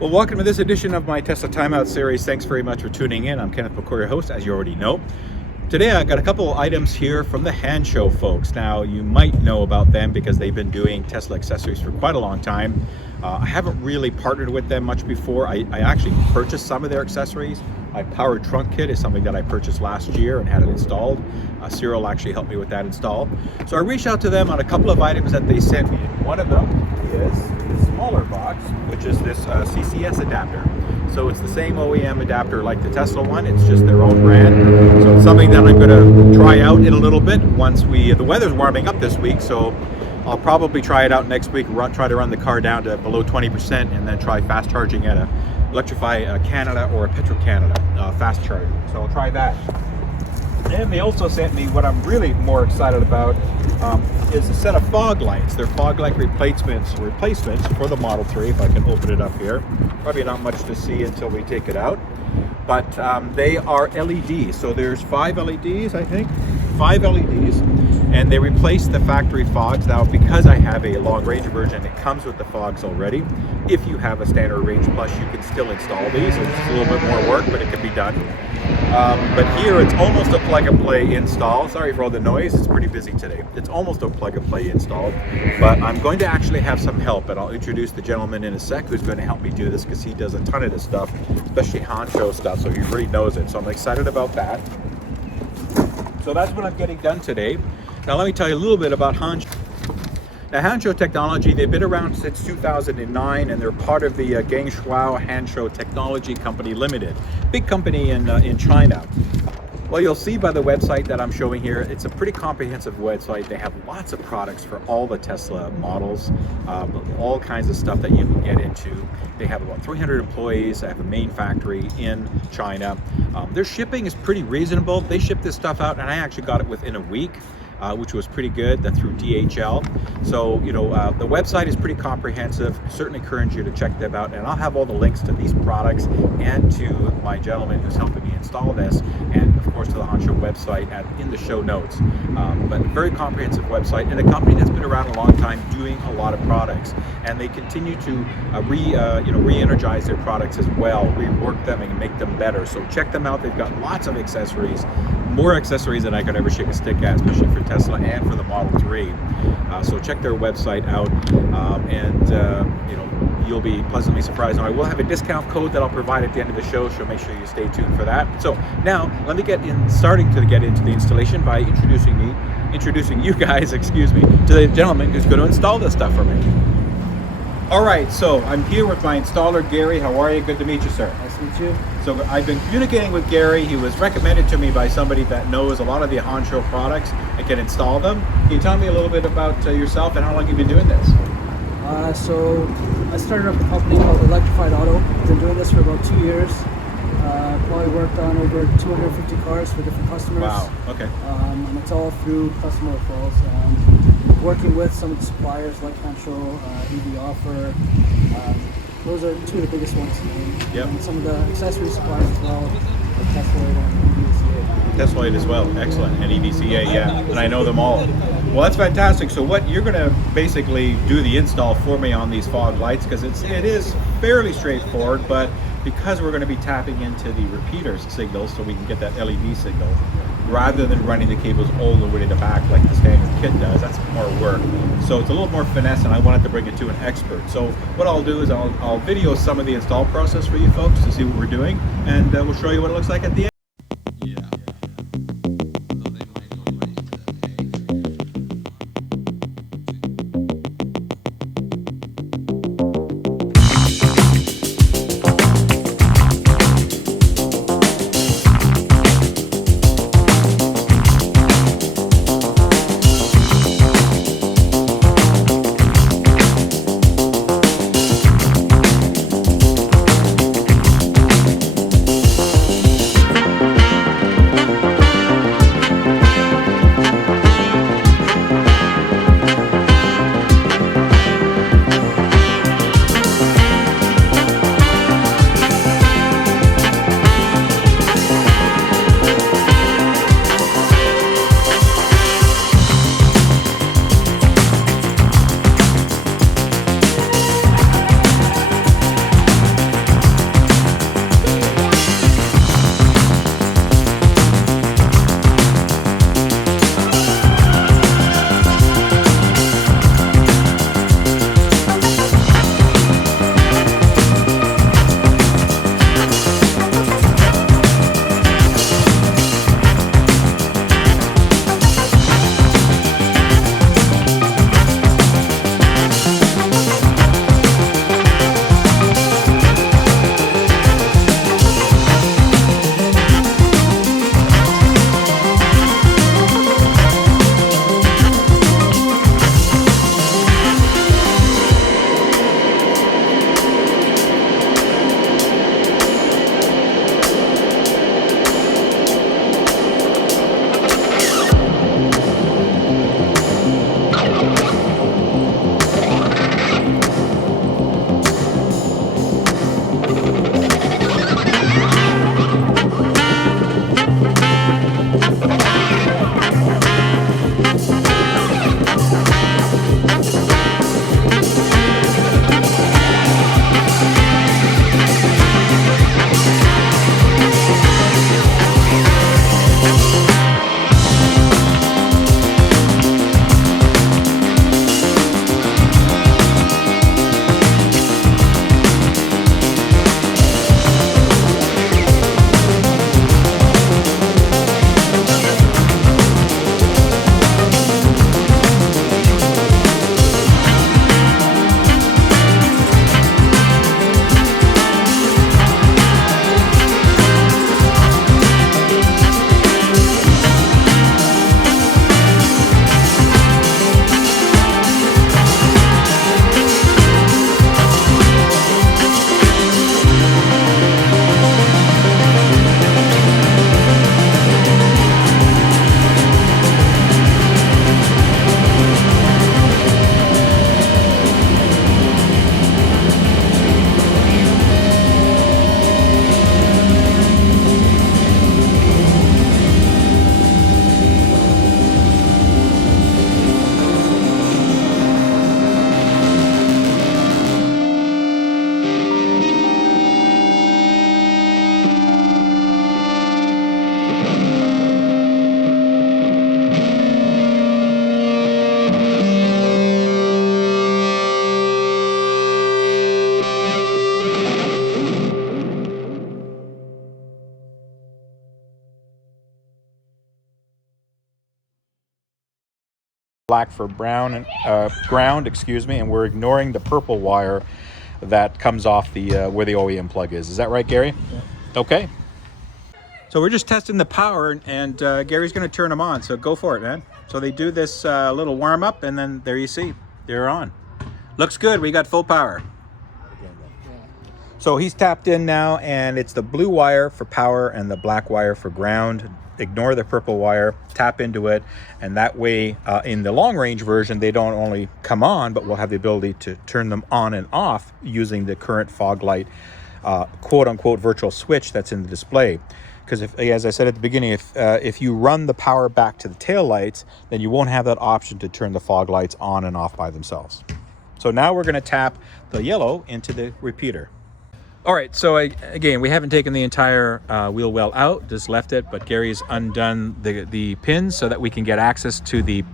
Well, welcome to this edition of my Tesla Timeout series. Thanks very much for tuning in. I'm Kenneth McCoy, your host, as you already know. Today I got a couple of items here from the Hansshow folks. Now, you might know about them because they've been doing Tesla accessories for quite a long time. I haven't really partnered with them much before. I actually purchased some of their accessories. My power trunk kit is something that I purchased last year and had it installed. Cyril actually helped me with that install. So I reached out to them on a couple of items that they sent me. One of them is the smaller box, which is this CCS adapter. So it's the same OEM adapter like the Tesla one, it's just their own brand. So it's something that I'm going to try out in a little bit once the weather's warming up this week, so I'll probably try it out next week, try to run the car down to below 20% and then try fast charging at a Electrified Canada or a Petro Canada fast charging. So I'll try that. And they also sent me what I'm really more excited about is a set of fog lights. They're fog light replacements for the Model 3, if I can open it up here. Probably not much to see until we take it out. But they are LEDs. So there's 5 LEDs, I think. 5 LEDs. And they replace the factory fogs. Now, because I have a long range version, it comes with the fogs already. If you have a standard range plus, you can still install these. It's a little bit more work, but it can be done. But here it's almost a plug and play install. Sorry for all the noise, it's pretty busy today. It's almost a plug and play install, but I'm going to actually have some help, and I'll introduce the gentleman in a sec who's going to help me do this because he does a ton of this stuff, especially Hansshow stuff, so he really knows it. So I'm excited about that. So that's what I'm getting done today. Now let me tell you a little bit about Hansshow. Now, Hansshow Technology, they've been around since 2009, and they're part of the Hansshow Hansshow Technology Company Limited, big company in China. Well, you'll see by the website that I'm showing here, it's a pretty comprehensive website. They have lots of products for all the Tesla models, all kinds of stuff that you can get into. They have about 300 employees. They have a main factory in China. Their shipping is pretty reasonable. They ship this stuff out, and I actually got it within a week. Which was pretty good, through DHL. So, you know, the website is pretty comprehensive. Certainly encourage you to check them out. And I'll have all the links to these products and to my gentleman who's helping me install this, and of course to the Hansshow website in the show notes. But very comprehensive website, and a company that's been around a long time doing a lot of products. And they continue to re-energize their products as well, rework them and make them better. So check them out. They've got lots of accessories, more accessories than I could ever shake a stick at, especially for Tesla and for the Model 3. So check their website out, you'll be pleasantly surprised. Now, I will have a discount code that I'll provide at the end of the show, so make sure you stay tuned for that. So now let me starting to get into the installation by introducing you guys, excuse me, to the gentleman who's going to install this stuff for me. All right, so I'm here with my installer, Gary. How are you? Good to meet you, sir. Nice to meet you. So I've been communicating with Gary. He was recommended to me by somebody that knows a lot of the Hansshow products and can install them. Can you tell me a little bit about yourself and how long you've been doing this? So I started up a company called Electrified Auto. I've been doing this for about 2 years. Probably worked on over 250 cars for different customers. Wow, okay. And it's all through customer referrals. Working with some of the suppliers like Hansshow, EV Offer. Those are 2 of the biggest ones. Yep. And some of the accessory suppliers as well, like Tesla and EVCA. Tesla as well, excellent. And EVCA, yeah, and I know them all. Well, that's fantastic. So what you're going to basically do the install for me on these fog lights, because it is fairly straightforward, but because we're going to be tapping into the repeaters signals so we can get that LED signal, rather than running the cables all the way to the back like the standard kit does, that's more work. So it's a little more finesse, and I wanted to bring it to an expert. So what I'll do is I'll video some of the install process for you folks to see what we're doing, and we'll show you what it looks like at the end. black for brown and ground, excuse me, and we're ignoring the purple wire that comes off the where the OEM plug is. Is that right, Gary? Yeah. Okay. So we're just testing the power, and Gary's going to turn them on. So go for it, man. So they do this little warm up, and then there you see, they're on. Looks good. We got full power. So he's tapped in now, and it's the blue wire for power and the black wire for ground. Ignore the purple wire, tap into it, and that way in the long range version they don't only come on, but we'll have the ability to turn them on and off using the current fog light quote unquote virtual switch that's in the display. Because if, as I said at the beginning, if you run the power back to the tail lights, then you won't have that option to turn the fog lights on and off by themselves. So now we're going to tap the yellow into the repeater. All right, so again, we haven't taken the entire wheel well out, just left it, but Gary's undone the pins so that we can get access to the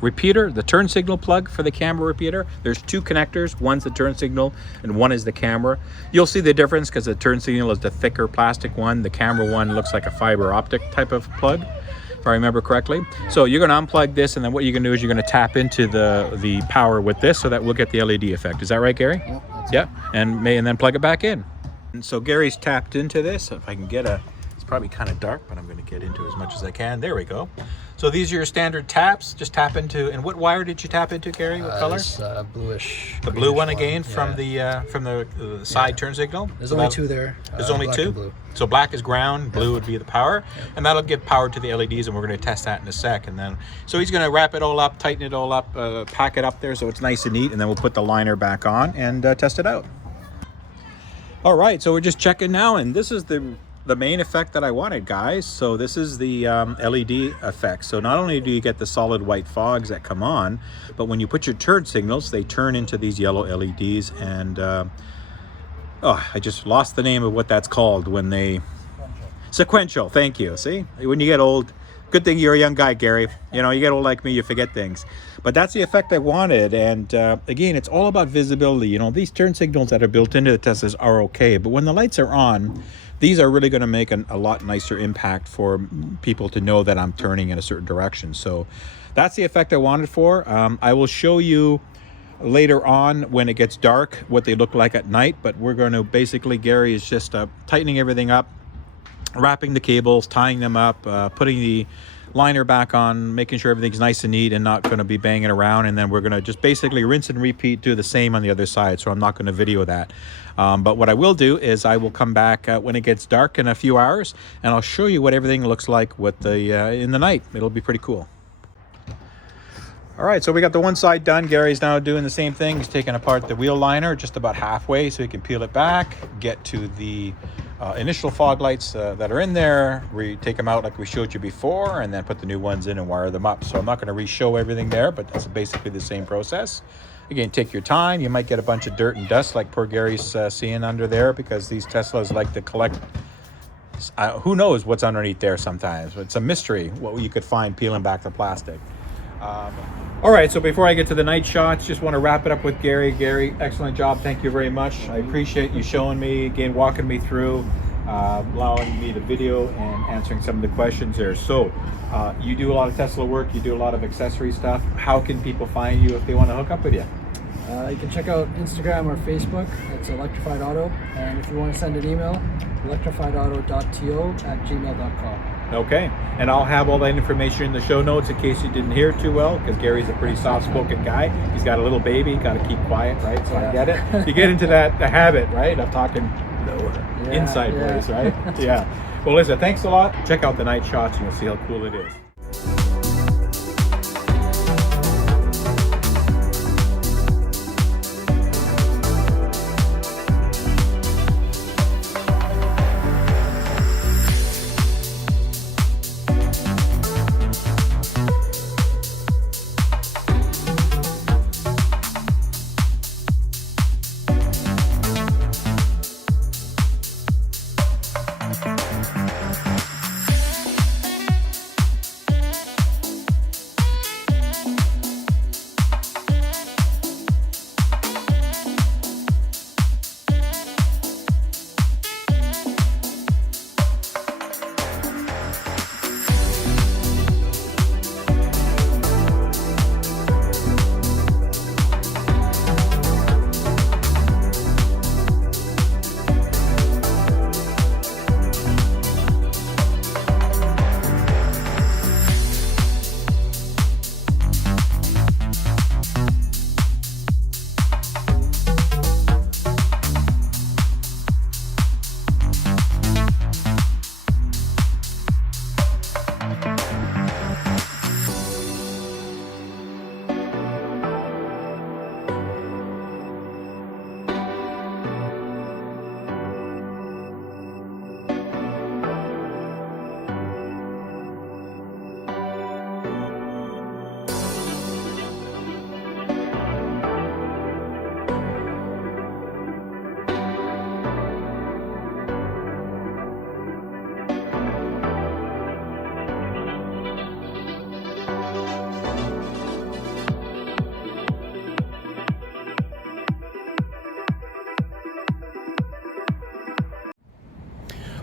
repeater, the turn signal plug for the camera repeater. There's two connectors, one's the turn signal and one is the camera. You'll see the difference because the turn signal is the thicker plastic one. The camera one looks like a fiber optic type of plug, if I remember correctly. So you're going to unplug this, and then what you're going to do is you're going to tap into the power with this so that we'll get the LED effect. Is that right, Gary? Yep. Yeah, and then plug it back in. And so Gary's tapped into this. If I can get it's probably kind of dark, but I'm going to get into as much as I can. There we go. So these are your standard taps. Just tap into, and what wire did you tap into, Gary? What color? This, bluish. The blue one again from the side turn signal. There's only two there. There's only black two. and blue. So black is ground, blue would be the power, and that'll give power to the LEDs, and we're going to test that in a sec. And then, so he's going to wrap it all up, tighten it all up, pack it up there so it's nice and neat, and then we'll put the liner back on and test it out. All right, so we're just checking now, and this is the main effect that I wanted, guys. So this is the LED effect. So not only do you get the solid white fogs that come on, but when you put your turn signals, they turn into these yellow LEDs. And I just lost the name of what that's called when they sequential. Thank you. See, when you get old, good thing you're a young guy, Gary. You know, you get old like me, you forget things. But that's the effect I wanted. And again, it's all about visibility. You know, these turn signals that are built into the Teslas are okay, but when the lights are on, these are really going to make a lot nicer impact for people to know that I'm turning in a certain direction. So that's the effect I wanted for. I will show you later on when it gets dark what they look like at night, but we're going to basically, Gary is just tightening everything up, wrapping the cables, tying them up, putting the liner back on, making sure everything's nice and neat and not going to be banging around. And then we're going to just basically rinse and repeat, do the same on the other side. So I'm not going to video that. But what I will do is I will come back when it gets dark in a few hours, and I'll show you what everything looks like with the in the night. It'll be pretty cool. All right, so we got the one side done. Gary's now doing the same thing. He's taking apart the wheel liner just about halfway so he can peel it back, get to the initial fog lights that are in there. We take them out like we showed you before, and then put the new ones in and wire them up. So I'm not going to re-show everything there, but that's basically the same process. Again, take your time. You might get a bunch of dirt and dust like poor Gary's seeing under there, because these Teslas like to collect, who knows what's underneath there sometimes. It's a mystery what you could find peeling back the plastic. All right, so before I get to the night shots, just want to wrap it up with Gary. Gary, excellent job. Thank you very much. I appreciate you showing me, again, walking me through, allowing me to video and answering some of the questions there. So you do a lot of Tesla work, you do a lot of accessory stuff. How can people find you if they want to hook up with you? You can check out Instagram or Facebook. It's Electrified Auto. And if you want to send an email, electrifiedauto.to@gmail.com. Okay, and I'll have all that information in the show notes in case you didn't hear it too well, because Gary's a pretty soft-spoken guy. He's got a little baby, got to keep quiet, right? So I get it. You get into the habit, right, of talking inside voice, right? Yeah. Well, listen, thanks a lot. Check out the night shots and you'll see how cool it is.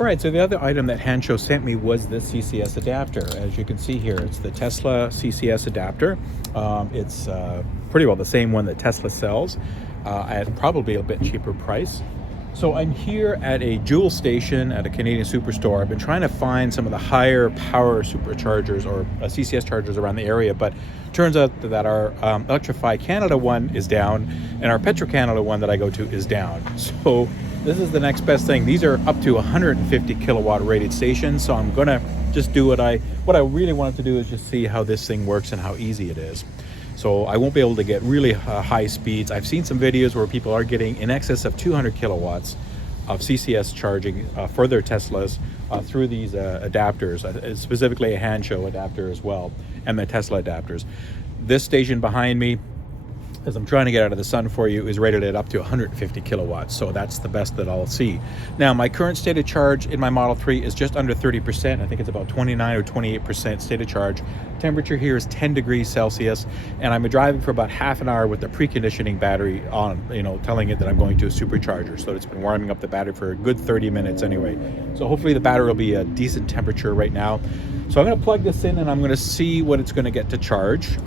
All right, so the other item that Hansshow sent me was the CCS adapter. As you can see here, it's the Tesla CCS adapter. It's pretty well the same one that Tesla sells at probably a bit cheaper price. So I'm here at a Joule station at a Canadian superstore. I've been trying to find some of the higher power superchargers or CCS chargers around the area, but turns out that our Electrify Canada one is down and our Petro Canada one that I go to is down. So this is the next best thing. These are up to 150 kilowatt rated stations. So I'm gonna just do what I really wanted to do is just see how this thing works and how easy it is. So I won't be able to get really high speeds. I've seen some videos where people are getting in excess of 200 kilowatts of CCS charging for their Teslas through these adapters, specifically a Hansshow adapter as well, and the Tesla adapters. This station behind me, as I'm trying to get out of the sun for you, is rated at up to 150 kilowatts. So that's the best that I'll see. Now, my current state of charge in my Model 3 is just under 30%. I think it's about 29 or 28% state of charge. Temperature here is 10 degrees Celsius, and I'm driving for about half an hour with the preconditioning battery on, telling it that I'm going to a supercharger. So it's been warming up the battery for a good 30 minutes anyway. So hopefully the battery will be a decent temperature right now. So I'm gonna plug this in and I'm gonna see what it's gonna get to charge.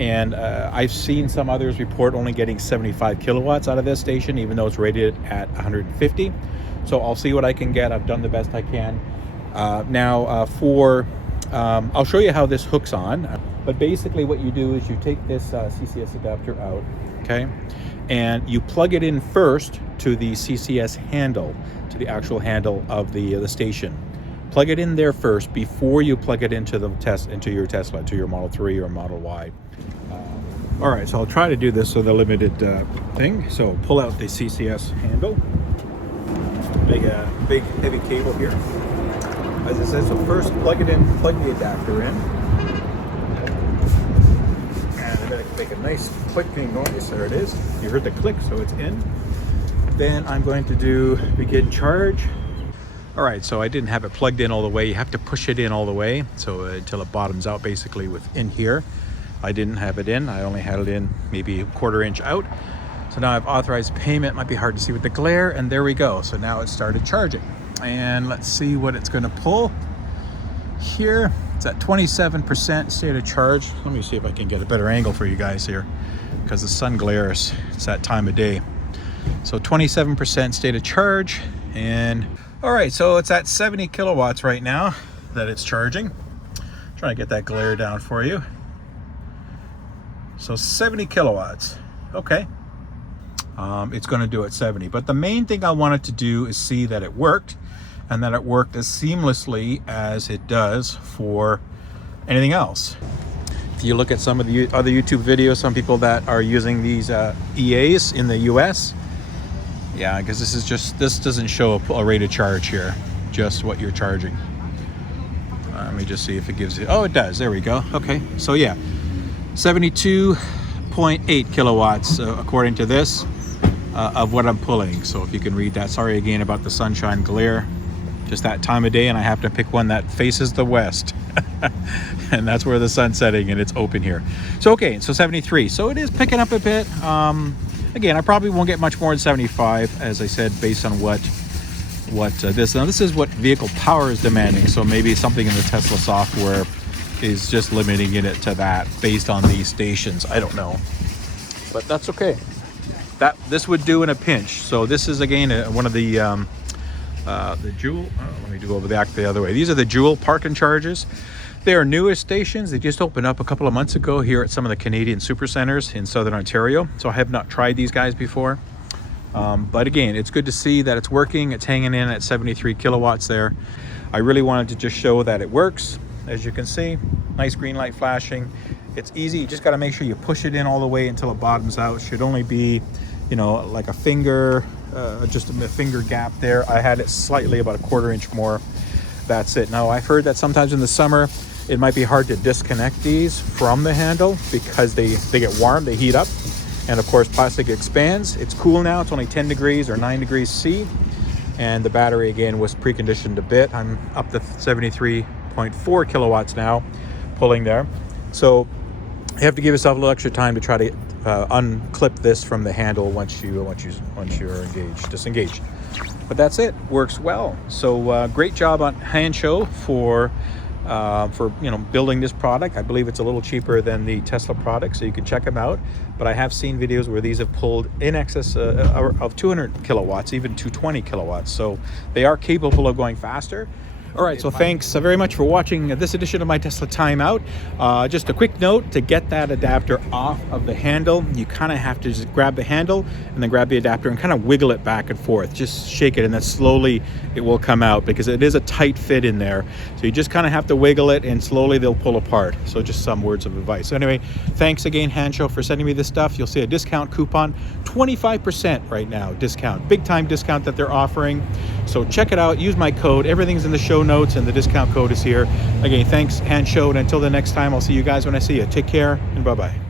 And I've seen some others report only getting 75 kilowatts out of this station, even though it's rated at 150. So I'll see what I can get. I've done the best I can. I'll show you how this hooks on. But basically what you do is you take this CCS adapter out, okay? And you plug it in first to the CCS handle, to the actual handle of the station. Plug it in there first before you plug it into your Tesla, to your Model 3 or Model Y. All right, so I'll try to do this with a limited thing. So pull out the CCS handle. Big heavy cable here. As I said, so first plug it in, plug the adapter in. And I'm gonna make a nice clicking noise. There it is. You heard the click, so it's in. Then I'm going to begin charge. All right, so I didn't have it plugged in all the way. You have to push it in all the way, so until it bottoms out basically within here. I didn't have it in. I only had it in maybe a quarter inch out. So now I've authorized payment. Might be hard to see with the glare, and there we go. So now it started charging. And let's see what it's gonna pull. Here, it's at 27% state of charge. Let me see if I can get a better angle for you guys here, because the sun glares. It's that time of day. So 27% state of charge. And all right, so it's at 70 kilowatts right now that it's charging. Trying to get that glare down for you. So 70 kilowatts, okay. It's gonna do at 70. But the main thing I wanted to do is see that it worked, and that it worked as seamlessly as it does for anything else. If you look at some of the other YouTube videos, some people that are using these EAs in the US, yeah, because this doesn't show a rate of charge here, just what you're charging. Let me just see if it gives it. Oh, it does. There we go. Okay, so yeah, 72.8 kilowatts according to this of what I'm pulling. So if you can read that. Sorry again about the sunshine glare. Just that time of day, and I have to pick one that faces the west. And that's where the sun's setting, and it's open here. So okay, so 73. So it is picking up a bit. Again, I probably won't get much more than 75, as I said, based on what this is what vehicle power is demanding. So maybe something in the Tesla software is just limiting it to that based on these stations. I don't know, but that's okay. This would do in a pinch. So this is again one of the Joule. Let me go the other way. These are the Joule park and charges. They are newest stations. They just opened up a couple of months ago here at some of the Canadian supercenters in Southern Ontario. So I have not tried these guys before. But again, it's good to see that it's working. It's hanging in at 73 kilowatts there. I really wanted to just show that it works. As you can see, nice green light flashing. It's easy. You just got to make sure you push it in all the way until it bottoms out. It should only be, like a finger, just a finger gap there. I had it slightly about a quarter inch more. That's it. Now, I've heard that sometimes in the summer, it might be hard to disconnect these from the handle because they get warm, they heat up. And of course, plastic expands. It's cool now. It's only 10 degrees or 9 degrees C. And the battery, again, was preconditioned a bit. I'm up to 73.4 kilowatts now, pulling there. So you have to give yourself a little extra time to try to unclip this from the handle once you're disengaged. But that's it, works well. So great job on Hansshow for building this product. I believe it's a little cheaper than the Tesla product, so you can check them out. But I have seen videos where these have pulled in excess of 200 kilowatts, even 220 kilowatts. So they are capable of going faster. All right, so thanks very much for watching this edition of my Tesla Timeout. Just a quick note, to get that adapter off of the handle, you kind of have to just grab the handle and then grab the adapter and kind of wiggle it back and forth. Just shake it and then slowly it will come out, because it is a tight fit in there. So you just kind of have to wiggle it and slowly they'll pull apart. So just some words of advice. So anyway, thanks again, Hansshow, for sending me this stuff. You'll see a discount coupon, 25% right now, discount, big time discount that they're offering. So check it out, use my code. Everything's in the show notes and the discount code is here. Again, thanks, Hansshow, and until the next time, I'll see you guys when I see you. Take care and bye-bye.